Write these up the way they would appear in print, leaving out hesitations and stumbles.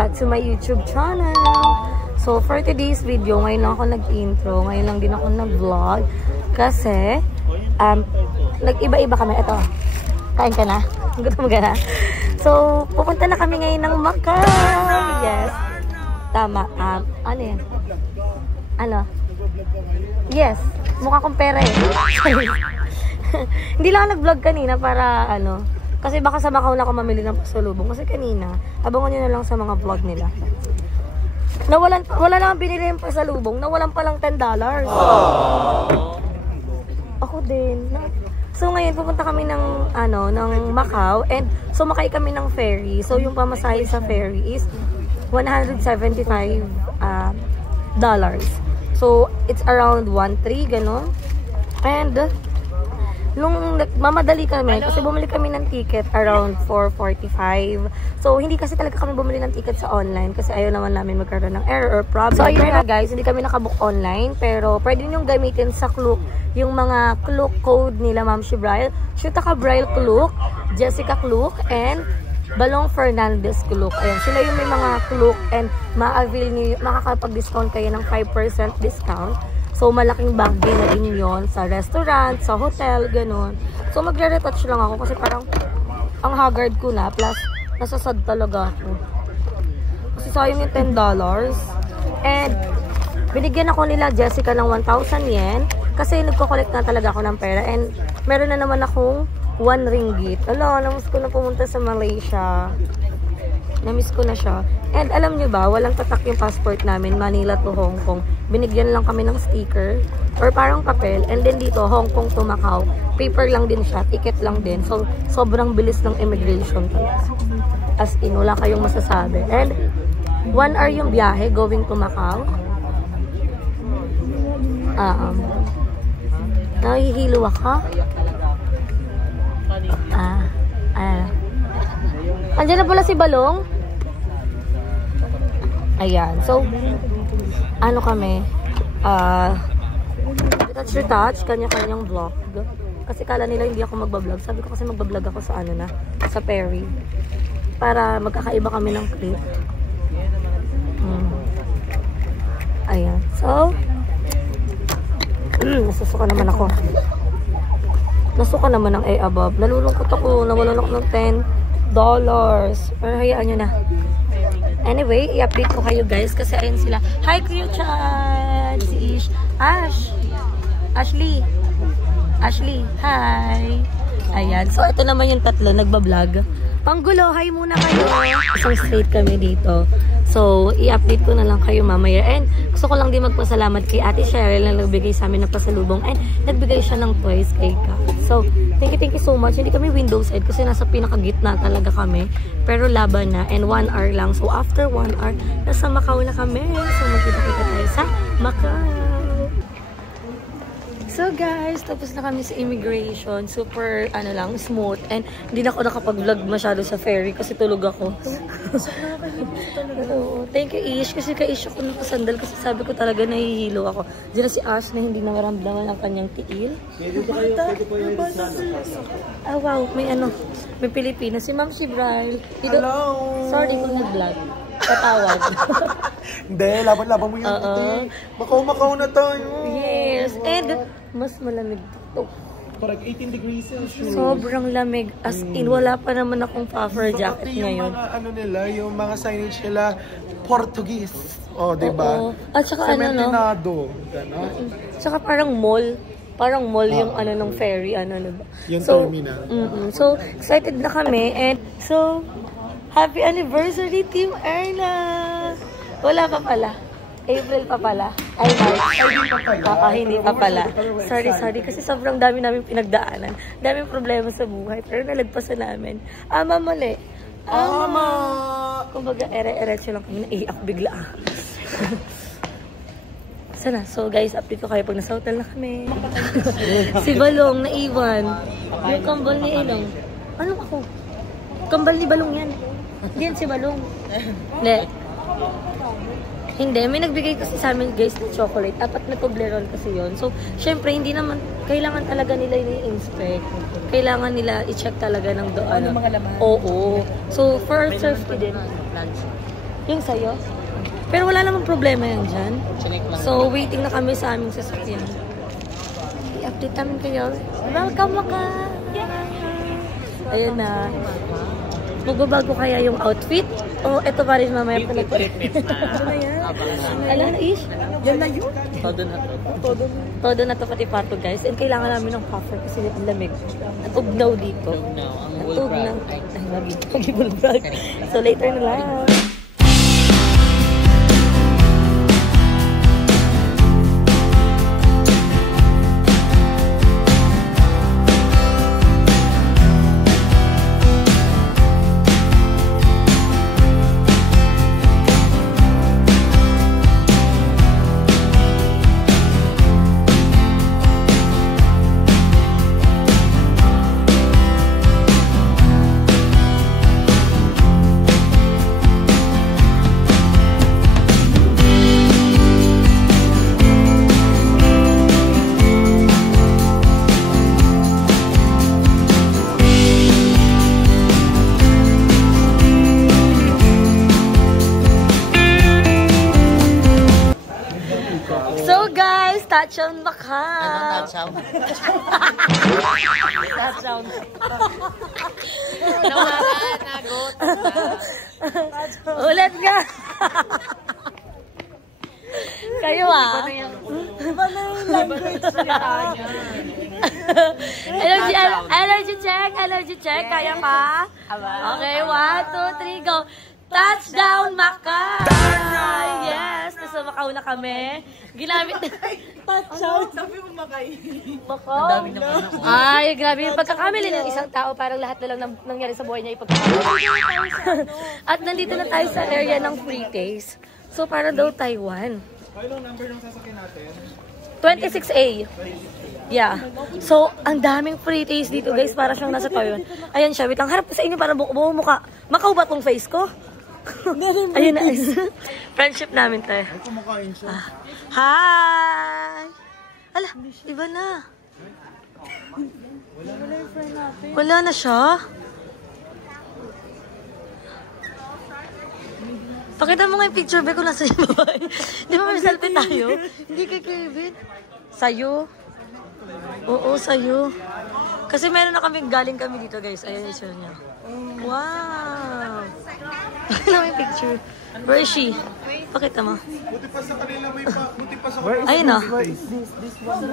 back to my YouTube channel. So, for today's video, ngayon lang ako nag-intro. Ngayon lang din ako nag-vlog. Kasi, nag-iba-iba kami. Ito, kain ka na? Gutom ka na? So, pupunta na kami ngayon ng Macau. Yes. Tama. Ano yan? Ano? Yes. Mukha kong pera eh. Hindi lang ako nag-vlog kanina para ano. Kasi baka sa Macau na ako mamili ng pasalubong. Kasi kanina, abangan nyo na lang sa mga vlog nila. Wala lang binili yung pasalubong. Nawalan pa lang $10. Ako din. So ngayon pupunta kami ng Macau and sumakay kami ng ferry. So yung pamasahe sa ferry is $175. So it's around 1.3 ganon. And nung mamadali kami, kasi bumili kami ng ticket around 4:45. So, hindi kasi talaga kami bumili ng ticket sa online kasi ayaw naman namin magkaroon ng error or problem. So, ayun nga guys, hindi kami nakabook online, pero pwede nyo gamitin sa Klook yung mga Klook code nila, Ma'am Shibrail. Shutaka Braille Klook, Jessica Klook, and Balong Fernandez Klook. Ayan, sila yung may mga Klook and ma-avail nyo, makakapag-discount kayo ng 5% discount. So, malaking bagay na din yun sa restaurant, sa hotel, ganun. So, magre-retouch lang ako kasi parang ang haggard ko na. Plus, nasasad talaga ako. Kasi sayang yung $10. And, binigyan ako nila Jessica ng 1,000 yen. Kasi nagko-collect na talaga ako ng pera. And, meron na naman akong 1 ringgit. Ala, namiss ko na pumunta sa Malaysia. Namiss ko na siya. And alam nyo ba, walang tatak yung passport namin, Manila to Hong Kong. Binigyan lang kami ng sticker or parang papel. And then dito, Hong Kong to Macau. Paper lang din siya, ticket lang din. So, sobrang bilis ng immigration talaga. As in, wala kayong masasabi. And 1 hour yung biyahe going to Macau. Nahihilo ka? Andiyan na pala si Balong. Ayan. So, ano kami? Touch, kanya-kanyang vlog. Kasi kala nila hindi ako magbablog. Sabi ko kasi magbablog ako sa sa ferry. Para magkakaiba kami ng clip. Ayan. So, nasusuka naman ako. Nasuka naman ng above. Nalulungkot ako. Nawalan ako ng $10. Pero hayaan nyo na. Anyway, i-update ko kayo guys kasi ayun sila. Hi Kuya Chad! Si Ish. Ashley. Hi! Ayan. So, ito naman yung tatlo. Nagbablog. Panggulo, hi muna kayo. So, straight kami dito. So, i-update ko na lang kayo mamaya. And gusto ko lang din magpasalamat kay Ate Cheryl na nagbigay sa amin ng pasalubong. And nagbigay siya ng toys kay Ka. So, thank you so much. Hindi kami window side kasi nasa pinakagitna talaga kami. Pero laban na. And 1 hour lang. So, after 1 hour, nasa Macau na kami. So, magkita-kita tayo sa Macau. So guys, tapos na kami sa immigration. Super, smooth. And hindi na ako nakapag-vlog masyado sa ferry kasi tulog ako. So, thank you Ish. Kasi kay Ish ako napasandal kasi sabi ko talaga nahihilo ako. Diyan na si Ash na hindi na maramdaman ang kanyang tiil. Wow, may Pilipinas. Si Ma'am Shibrail. Hello! Sorry kung nag-vlog. Patawag. Hindi, laban-laban mo yun. Macau na tayo. Yes. And mas malamig dito. Correct, 18 degrees Celsius. Sobrang lamig. As in, wala pa naman akong puffer jacket ngayon. Yung mga signage nila, Portuguese. O, diba? At saka Cementinado. Gano'n. Tsaka parang mall. Parang mall yung ng ferry. Yung terminal. So, excited na kami. And so, happy anniversary, Team Erna! Wala pa pala. April pa pala. Ay, March. Hindi pa pala. Sorry. Kasi sobrang dami namin pinagdaanan. Daming problema sa buhay. Pero nalagpasan namin. Mali. Kumbaga, ere-eretso lang kami. Naiyak bigla. Sana. So, guys, update ko kayo pag nasa hotel na kami. Si Balong, naiwan. Yung kambal ni Elong. Ano ako? Kambal ni Balong yan. Yan si Balong. Hindi, may nagbigay kasi sa amin guys ng chocolate. 4 na Toblerone kasi yon. So, syempre, hindi naman, kailangan talaga nila i-inspect. Kailangan nila i-check talaga ng mga laman. Oo. So, for safety din. Yung sa'yo? Pero wala namang problema yan dyan. So, waiting na kami sa aming sasakyan. I-update namin kayo. Welcome maka! Ayun na. Magbabago kaya yung outfit? O eto pa rin mamaya pa nagpalit? Ala na ish? Yan na yun. Todo na to pati pato guys. And kailangan namin ng puffer kasi ang lamig. At ugnaw dito. At ugnaw. Ay, mabibulbrag. So later na lang. So guys, touchdown baka. Anong touchdown? Touchdown. Nawala, nagot. Ulit nga. Kayo Iba na yung language salita niya. Energy check. Kaya ka? Okay, 1, 2, 3, go. Touchdown, Maka! Yes! Nasa Macau na kami. Ginamit na... Touchdown. Sabi mo Makay. Macau? Ang dami naman ako. Ay, grabe. Yung pagkakamili ng isang tao, parang lahat na lang nangyari sa buhay niya ipagkakamili. At nandito na tayo sa area ng free taste. So, para daw Taiwan. Anong number ng sasakyan natin? 26A. Yeah. So, ang daming free taste dito, guys. Para siyang nasa Taiwan. Ayan siya. Wait lang. Harap ko sa inyo para buo mukha. Macau ba tong face ko? Ayun na. Friendship namin tayo. Ay, kumakain siya. Hi! Ala, iba na. Wala na siya. Pakita mo nga yung picture ba kung nasa yung babae. Di ba may selfie tayo? Hindi kay Kevin. Sa'yo. Oo, sa'yo. Kasi meron na kami, galing kami dito guys. Ayan yung picture niya. Wow! Pakita mo yung picture. Where is she? Pakita mo. Buti pa sa kanila may pa. Buti pa sa Ayun na. This one.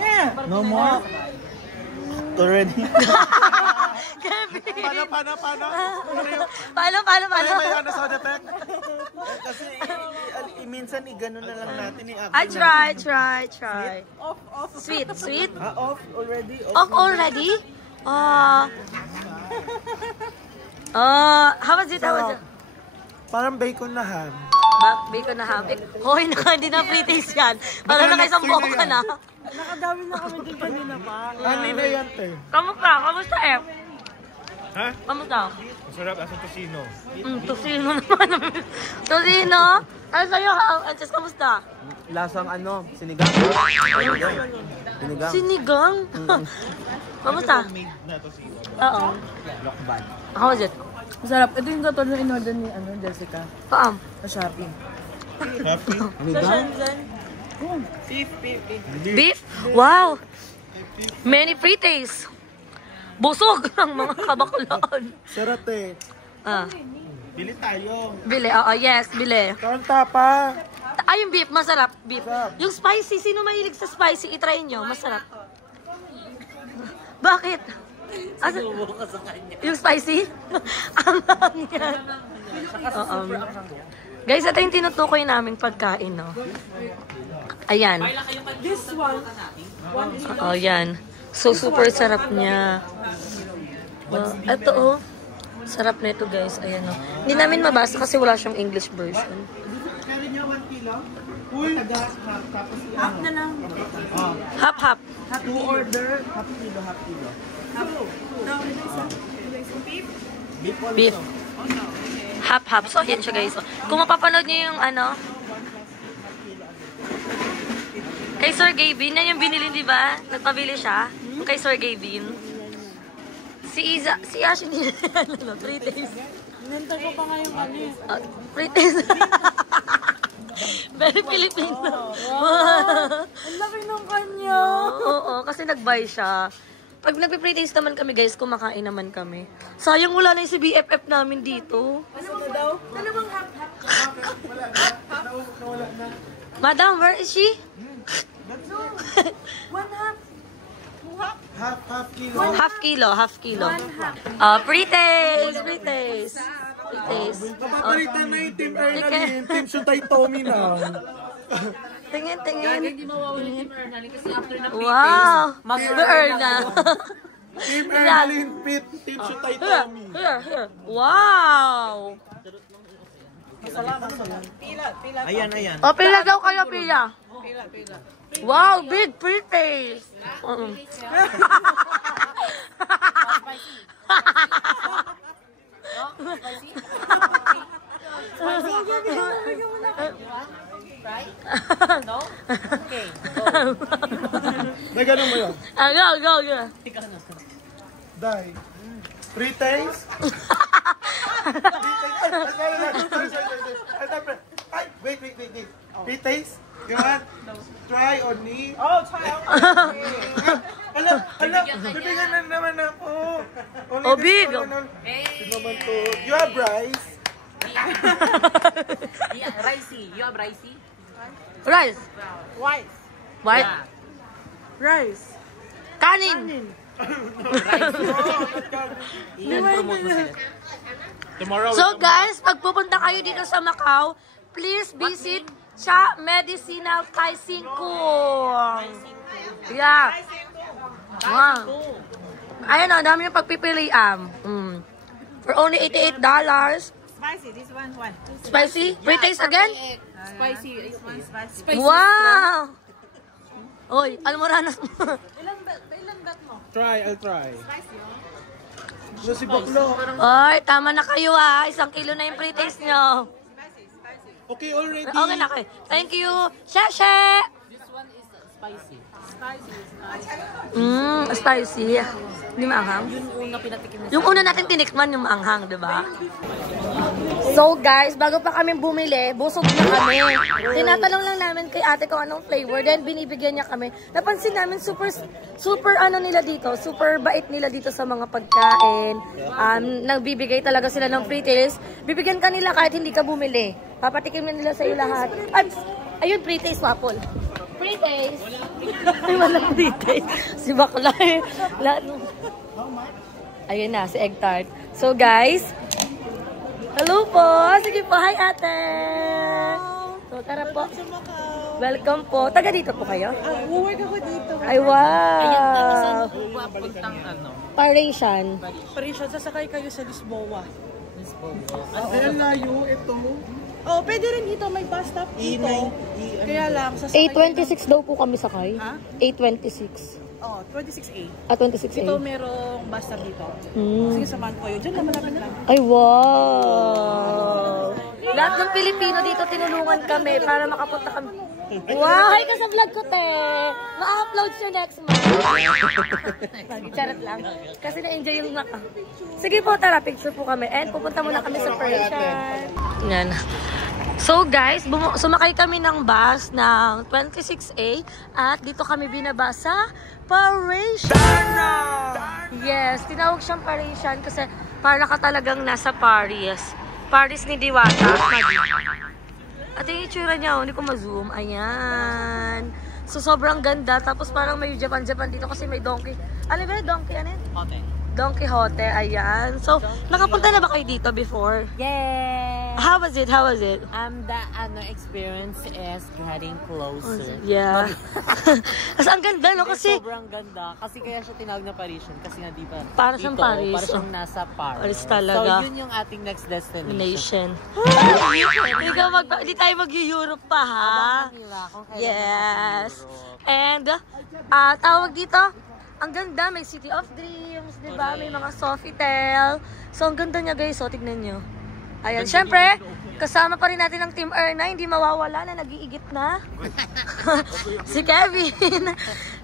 Yeah. No more. Already. Kevin! Paano? Paano? May ano sa detect? Kasi minsan i-gano na lang natin I try. Off. Sweet. Off already? Off already? How was it? Parang bacon na ham. Bacon na ham. Hoy, hindi na free taste yan. Parang nakaisang buko ka na. Nakadami na kami din kanina pa. Kanina yan, te. Kamusta, F? Ha? Kamusta? Masarap, asang tosino. Tosino naman. Tosino? Ano sa'yo, Anches, kamusta? Lasang sinigang. Sinigang? Kamusta? Oo. How was it? Masarap. Ito yung katulad na in-order ni Jessica. Paam? Sa Shopee. Happy? Sa Shenzhen. Beef? Wow! Many free taste. Busog ng mga kabaklaan. Sarap, te. Bili tayo. Bili, yes, bili. Kanta pa. Ay, yung beef, masarap. Beef. Yung spicy, sino mahilig sa spicy? I-try nyo, masarap. Bakit? Yung spicy? Ang yan. Guys, ito yung tinutukoy naming pagkain, no? Ayan. This one. Yan. So, super sarap niya. Ito, sarap na ito, guys. Ayan, no? Hindi namin mabasa kasi wala siyang English version. Kaya niya 1 kilo? Uy! Half na lang. Hap. To order, half kilo. Beef. Hap. So, yan siya, guys. Kung mapapanood niyo yung kay Sir Gavin, yan yung binili, di ba? Nagpabili siya. Kay Sir Gavin. Si Ash, hindi na 3 days. Nintay ko pa nga yung ano eh. Pre-taste. Very Filipino. Ang laki ng kanya. Oo, kasi nag-buy siya. Pag nagpe-pre-taste naman kami guys, kumakain naman kami. Sayang wala na yung si BFF namin dito. Dalawang half. Madam, where is she? One half. Half kilo. Half kilo. Pre-taste. Pre-taste. Napapalitan na yung Team Ernaline. Team Shutay Tommy na. Tingin. Hindi mawawala yung Team Ernaline kasi after na Wow! Mag-earn na. Team Ernaline Pit. Team Shutay Tommy. Here. Wow! Ayan. O, pila daw kayo, pila. Wow, big pre-taste. No? Okay. Nagano mo yun? Go. Die. Pre-taste? Ay, wait. Pre-taste? You want? Try on me? Oh, try out. Hala, bibigyan na naman ako. Only Oh, this big. one, ano. Yun naman to. You have rice? Ricey. You have ricey? Rice. White. Rice. Kanin. Tomorrow, So guys, pag pupunta kayo dito sa Macau, please visit Cha Medicinal Kaisingkung. Yeah. Wow. Ayan o, dami yung pagpipilian. For only $88. Spicy. This one. Spicy? Pre-taste again? Spicy. This one. Spicy. Wow! Oy, almoranas mo. Ilan bet mo? I'll try. Ito si Baklo. Oy, tama na kayo ah. 1 kilo na yung pre-taste nyo. Okay already. Okay na kayo. Thank you. Sheshe! This one is spicy. Spicy. Hindi maanghang? Yung una pinatikim na. Yung una natin tinikman, yung maanghang, di ba? So guys, bago pa kami bumili, busog na kami. Tinatanong lang namin kay ate kung anong flavor, then binibigyan niya kami. Napansin namin, super ano nila dito, super bait nila dito sa mga pagkain. Nagbibigay talaga sila ng free taste. Bibigyan ka nila kahit hindi ka bumili. Papatikim na nila sa iyo lahat. At, ayun, free taste waffle. Free taste. Ay, walang free taste. Si bakla eh. Ayun na, si egg tart. So guys, hello po. Sige po, hi ate. So tara po. Welcome po. Taga dito po kayo? Work ako dito. Ay wow. Puntang ano? Parisian. Parisyon, sasakay kayo sa Lisboa. Ang layo ito. Oh, pwede rin dito. May bus stop dito. Kaya lang, sasakay 826 daw po kami sakay. Ha? 826. Oh, 26A. 26A. Dito merong bus stop dito. Sige, samahan ko yun. Diyan lang, malapit lang. Ay wow. Lahat ng Pilipino dito tinulungan kami para makapunta kami. Wow, hi ka sa vlog ko, te. Ma-upload siya next month. Charot lang. Kasi na-enjoy yung naka. Sige po, tara, picture po kami. And pupunta muna kami sa Parisian. Yan. So guys, sumakay kami ng bus ng 26A at dito kami binaba sa Parisian. Yes, tinawag siyang Parisian kasi para ka talagang nasa Paris. Paris ni Diwata. At yung itsura niya, hindi ko ma-zoom. Ayan. So, sobrang ganda. Tapos parang may Japan dito kasi may donkey. Ano ba yung donkey? Ano yun? Don Quixote. Ayan. So, nakapunta na ba kayo dito before? Yeah. How was it? The experience is getting closer. Yeah. Kasi ang ganda, no? Kasi Sobrang ganda. Kasi kaya siya tinawag na Parisian. Kasi nga, di ba? Para siyang Paris. Para siyang nasa Paris. Paris talaga. So, yun yung ating next destination. nation. Hindi tayo mag-Europe pa, ha? Yes. And, tawag dito, ang ganda, may City of Dreams, di ba? May mga Sofitel. So, ang ganda niya, guys. So, tignan nyo. Ayan, syempre, kasama pa rin natin ang Team Erna. Hindi mawawala na, nag-iigit na. Si Kevin.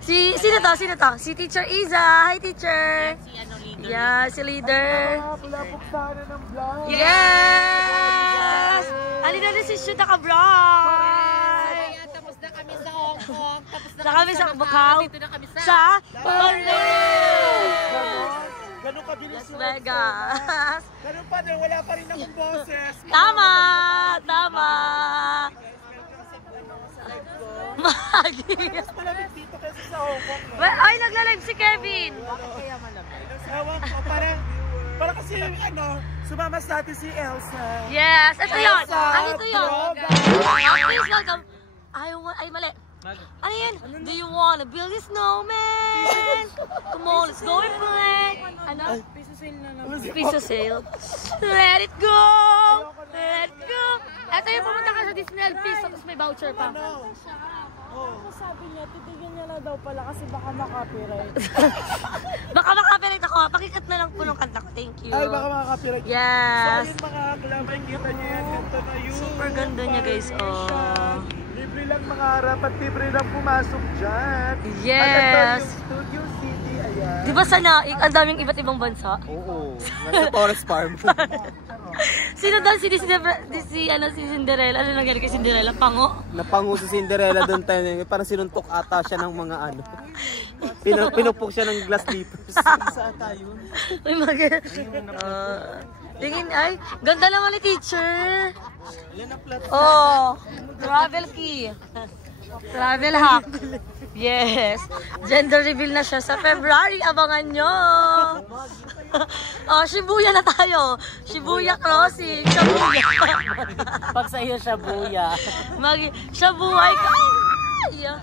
Sino to? Si Teacher Iza. Hi, teacher. Yeah, si leader. Pulapok sana ng vlog. Yes! Alina na si Shoot naka-vlog! Tapos na kami sa Hong Kong. Tapos na kami sa Macau. Dito na kami Sa Ganun kabilis Las yung Vegas. Ganun pa din, wala pa rin akong boses. Tama! Tama! Maging. Mas malamig dito kasi sa Hong Kong. Ay, nagla-live si Kevin. Ewan ko, parang kasi sumama sa atin si Elsa. Yes, ito yun. Ano ito yun? Please welcome. Ay, mali. Ano yun? Do you wanna build a snowman? Come on, let's go and play. Ano? Piso sale. Let it go! Let it go! Ito yung pumunta ka sa Disneyland, please. Tapos may voucher pa. Sabi niya, titigyan niya na daw pala kasi baka makapiright. Baka makapiright ako. Pakikat na lang po ng kanta ko. Thank you. Ay, baka makaka-copyright. Yes. So, yun mga kalabay, kita niyo yan. Ito na yun. Super ganda niya, guys. Oh. Libre lang mga harap at libre lang pumasok dyan. Yes. At ito yung Studio City, ayan. Di ba sa Naik, ang daming iba't ibang bansa? Oo. Nasa Forest Farm. Sino daw si Cinderella? Ano nangyari kay Cinderella? Pango? Napango si Cinderella doon tayo. Parang sinuntok ata siya ng mga ano. Pinupok siya ng glass slippers. Isa ata yun. Uy, tingin, ay, ganda naman ni teacher. Oh, travel key. Travel hack. Yes. Gender reveal na siya sa February. Abangan nyo. Oh, Shibuya na tayo. Shibuya crossing. Shibuya. Pag sa iyo siya, buya. Shibuya ka. Ay!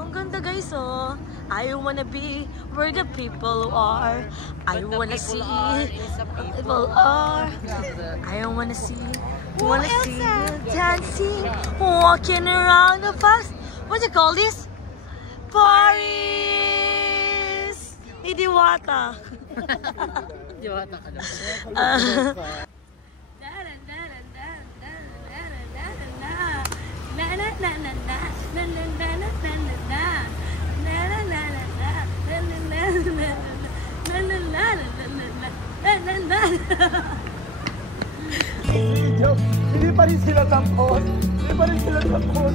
Ang ganda, guys, oh. I wanna be where the people are. I wanna see people are. I wanna see you dancing, walking around the bus. What do you call this? Paris! Idiwata. Diwata ka lang. Hindi pa rin sila tapos. Hindi pa rin sila tapos.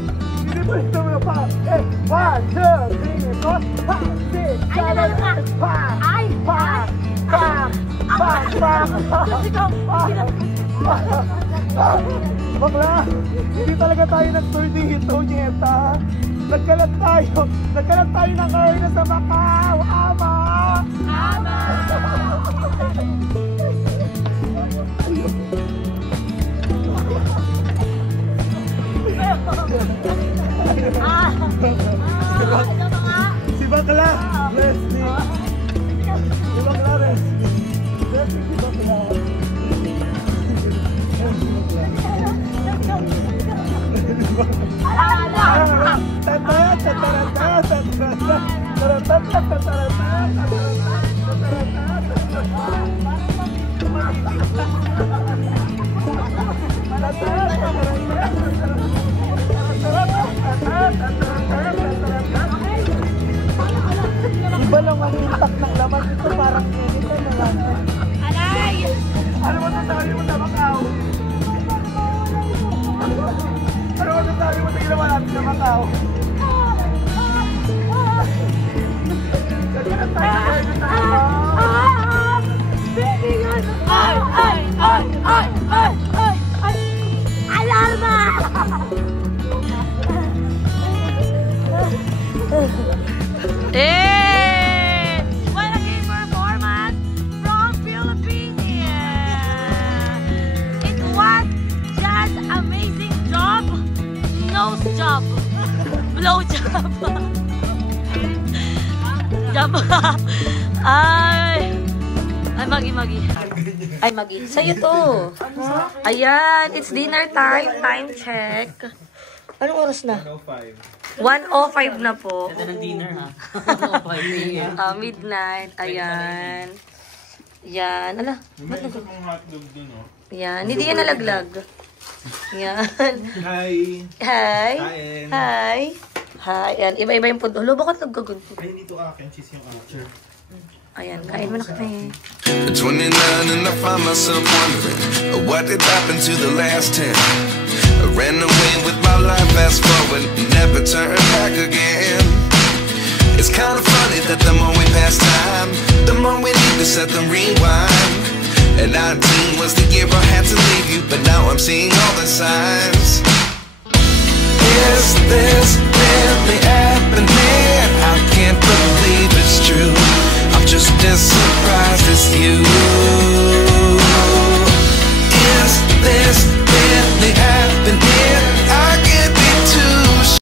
Hindi pa rin sila pa. 1, 2, 3, 4, 5, 6, 7, 8, 5. Bakla, hindi talaga tayo nag-tour dito, Nyeta. Nagkalat tayo ng early na sa Macau. Ama! Ama! Si Bakla, Leslie. Si Bakla, Leslie. Leslie, si Bakla. Iba lang ang impact ng laman ito, parang ganito na lang. Alay! Ano mo sasabi mo sa Macau? Ano mo sasabi mo sa ginawa natin sa Macau? Nagkaroon tayo na tayo sa Macau. Baby, yun! Ay! Alarma! Hey! What a great performance from Philippines! It was just amazing job, nose job, blow job, job. Ay, Magi. Ay, Magi. Sa'yo to. Ayan, it's dinner time. Time check. Anong oras na? 1:05 na po. Ganda ng dinner, ha? Midnight. Ayan. Yan. Ala. May isa pong hotdog dun, oh. Yan. Hindi yan nalaglag. Yan. Hi! Hi. Kain. Hi. Hi. Yan. Iba-iba yung punto. Hulo, bakit nagkagunto? Ay, dito akin. Cheese yung akin. Ayan, kain mo na kami. 29 and I find myself wondering what did happen to the last 10. I ran away with my life, fast forward, never turn back again. It's kind of funny that the more we pass time, the more we need to set the rewind. And 19 was the year I had to leave you, but now I'm seeing all the signs. Is this really